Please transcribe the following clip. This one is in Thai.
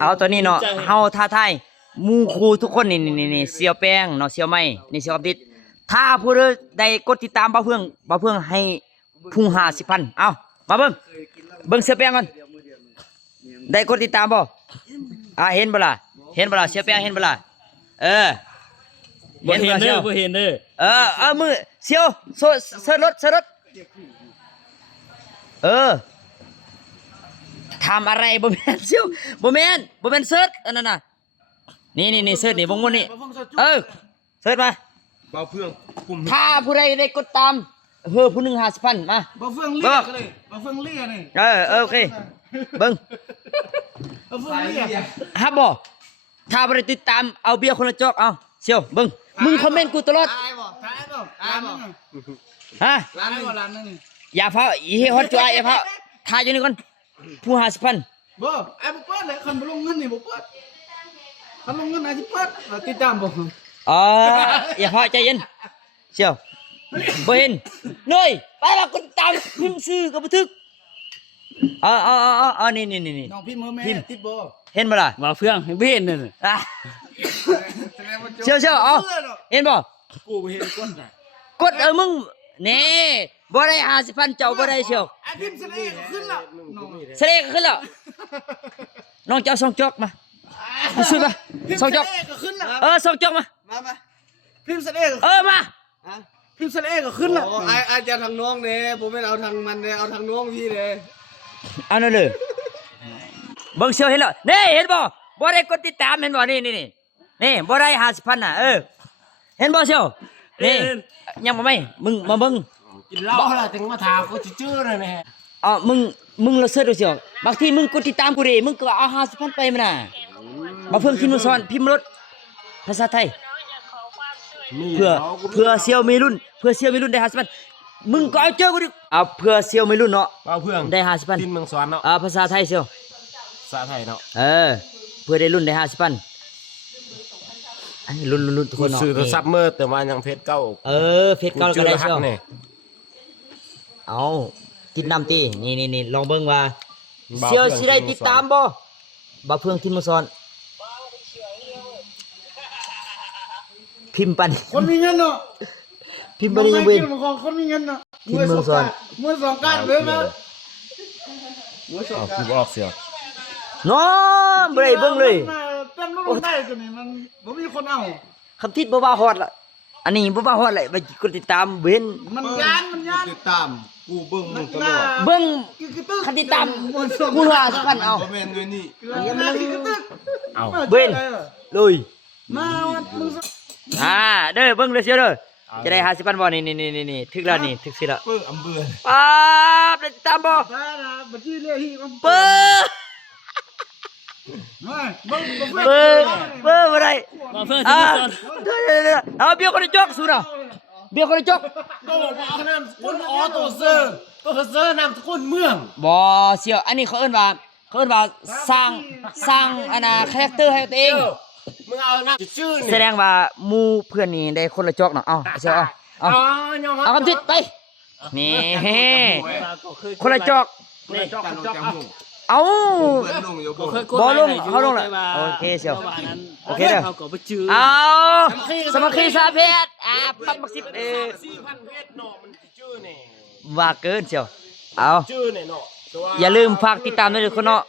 เอาตัวนี้เนาะเฮาท้าทายหมู่ครูทุกคนนี่เสี่ยวแป้งเนาะเสี่ยวไม้นี่เสี่ยวอัปเดตถ้าผู้ใดกดติดตามบ่าวเพื่องให้พุ่ง50,000เอามาเบิ่งเสี่ยวแป้งก่อนได้กดติดตามบ่เห็นบ่ล่ะเสี่ยวแป้งเห็นบ่ล่ะบ่เห็นเด้อมือเสี่ยวเสิร์ชรถทำอะไรบ่แม่นเสี่ยวบ่แม่นเสิร์ชอันนั้นน่ะนี่เสิร์ชนี่วงวนนี่เสิร์ชมาบ่าวเพื่องกลุ่มถ้าผู้ใดได้กดตามผู้หนึ่ง50,000มาบ่าวเพื่องเรียกเลยบ่าวเพื่องเรียกนี่โอเคเบิ่งบ่าวเพื่องเรียกฮับบ่ถ้าบ่ได้ติดตามเอาเบียร์คนละจอกเอาเสี่ยวเบิ่งมึงคอมเมนต์กูตลอดตายบ่ฮะร้านนึงอย่าเผาอีเฮฮอดจ้าอย่าเผาถ่ายอยู่นี่ก่อนผู้50,000บ่บ่เปิดเลยคันบ่ลงเงินนี่บ่เปิดคันลงเงินอาจสิเปิดติดตามบ่อย่าเผาใจเย็นเสี่ยวบ่เห็นเลยไปแล้วกดตามพิมพ์ชื่อก็บ่ถึกนี่น้องพี่มือแม่ติดบ่เห็นบ่ล่ะบ่าวเพื่องบ่เห็นนั่นเสี่ยวเอาเห็นบ่กูบ่เห็นก้นน่ะกดมึงนี่บ่ได้50,000เจ้าบ่ได้เสี่ยวพิมพ์เสน่ห์ขึ้นแล้วเสน่ห์ขึ้นแล้วน้องเจ้าส่งจอกมาช่วยมาส่งจอกก็ขึ้นแล้วส่งจอกมาพิมพ์เสน่ห์มาพิมพ์เสน่ห์ก็ขึ้นแล้วอาจจะทางน้องเด้ผมไม่เอาทางมันเด้เอาทางน้องพี่เด้เอานั่นเลยเบิ่งเสี่ยวเห็นแล้วนี่เห็นบ่ได้กดติดตามเห็นบ่นี่บ่ได้50,000น่ะเห็นบ่เสี่ยวนี่ยังบ่ไหมมึงมาเบิ่งกินเหล้าแล้วถึงมาถามกูชื่อเลยแม่มึงละเสิร์ชดูเสี่ยวบางทีมึงกดติดตามกูดิมึงก็เอา50,000ไปมันน่ะมาเพิ่งพิมพ์สอนพิมพ์รถภาษาไทยเพื่อเสี่ยวมีรุ่นได้50,000มึงก็เอาเจอกูดิเพื่อเสี่ยวมีรุ่นเนาะเอาเพื่อนได้50,000ทินเมืองสอนเนาะภาษาไทยเสี่ยวภาษาไทยเนาะเพื่อได้รุ่นได้50,000รุ่นทุกคนเนาะซื้อโทรศัพท์เมื่อแต่ว่ายังเพชรเก่าเพชรเก่าก็ได้เสี่ยวเอาติดนำตีนี่ลองเบิ่งว่าเสี่ยวสิได้ติดตามบ่เพื่องทินเมืองสอนพิมพ์ปันคนมีเงินเนาะพิมพ์ปันยังเว้นคนมีเงินเนาะทินเมืองสอนมือสองการเลยนะมือสองการออกเสียน้อบ่ได้เบิ่งเลยเต็มรุ่นได้ตัวนี้มันบ่มีคนเอาคำทิศบ่ว่าฮอดล่ะอันนี้บ่ว่าฮอดเลยไปกดติดตามเว้นมันยานติดตามกูเบิ่งตลอดเบิ่งคำติดตามกูว่าสักพันเอาบ่แม่นด้วยนี่เอาเว้นเลยมามึงเด้อเบิ่งเลยเสียเด้อจะได้50,000บ่นี่ถึกแล้วนี่ถึกสิแล้วอำเภอติดตามบ่บัญชีเลขที่มันเปิ้บ่ได้บ่าวเพื่องที่สอนเอาเบียร์คนจอกสู้นะเบียร์คนจอกก็บอกว่าคะแนนคนตัวเซอร์นามสกุลเมืองบ่เสียวอันนี้เขาเอิ้นว่าสร้างอันน่ะคาแรคเตอร์ให้ตัวเองมึงเอานะชื่อแสดงว่าหมู่เพื่อนนี่ได้คนละจอกเนาะเสียวเอาคำติดไปนี่คนละจอกเอาบอลลงเขาลงเลยโอเคเชียวโอเคเด้อเอาสมัครสาเพชรปั๊บมัก104,000เพชรเนาะมันชื่อนี่ว่าเกินเชียวเอาชื่อนี่เนาะอย่าลืมฝากติดตามด้วยทุกคนเนาะ